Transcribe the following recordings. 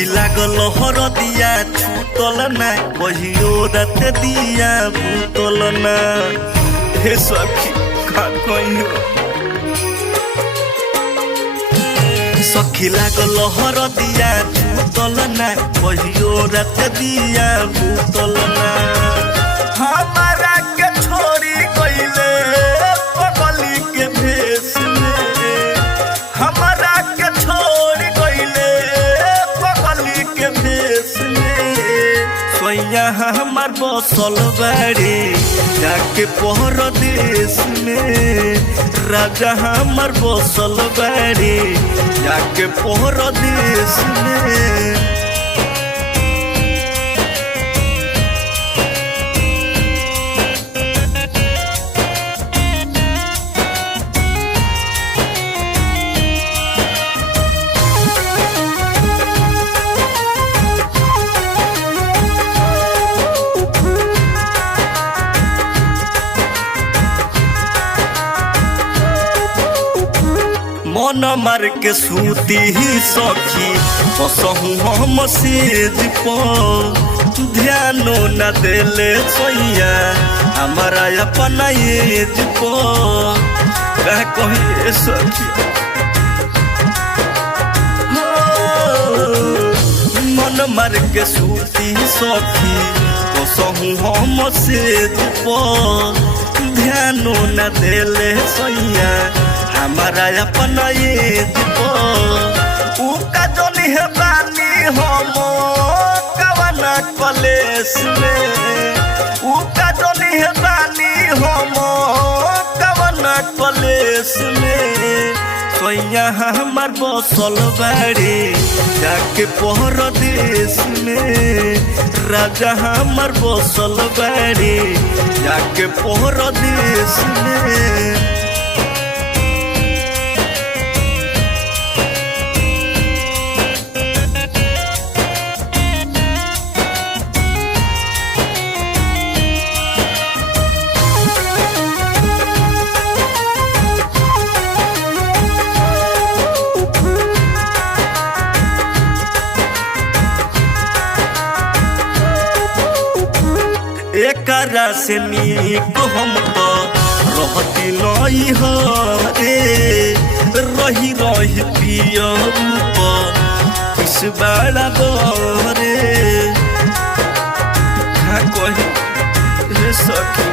सखी लागल हरदिया छूटल ना कहियो रात दिया भूतल ना। हे सखी का कहियो सखी लागल हरदिया छूटल ना कहियो रात दिया भूतल ना। हमारा के छोड़ी गइले पगली के भेष में, हमारा के छोड़ गइले पगली के भेष में। सोया हमार बसल बाड़े जाके परदेश में, राजा हमार बसल बाड़े जाके परदेश में। मन मार के सूती ही सखी बसहु हम सेज पर, ध्यानो न देले सोइया हमारा अपना एज पर। का कहिए सखी मन मार के सूती सखी बसहु हम सेज पर, ध्यानो न देले सोइया हमारा अपना एज पर। उका जोनी है बानी हम कवना कलेस में, उका जोनी है बानी हम कवना कलेस में। सोया हमार बसल बाड़े जाके परदेश में, राजा हमार बसल बाड़े जाके परदेश में। एकरा से नीक हम तो रहती नहीं रे, रही रही पियब इस बड़ा गोरे। कही सखी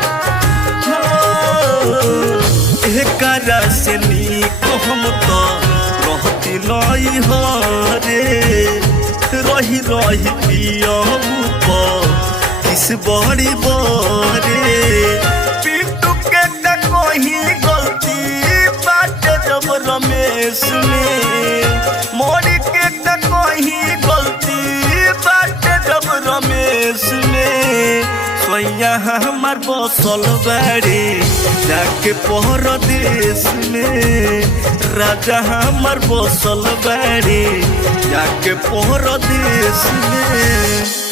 एकरा से नीक हम तो रहती नहीं रे, रही रही पियब किस बड़ी बड़े। पिंटू के कोई गलती बाटे जब रमेश में, मोरी के कोई गलती बाटे जब रमेश में। सोया हमार बसल बाड़े जाके परदेश में, राजा हमार बसल बाड़े जाके परदेश में।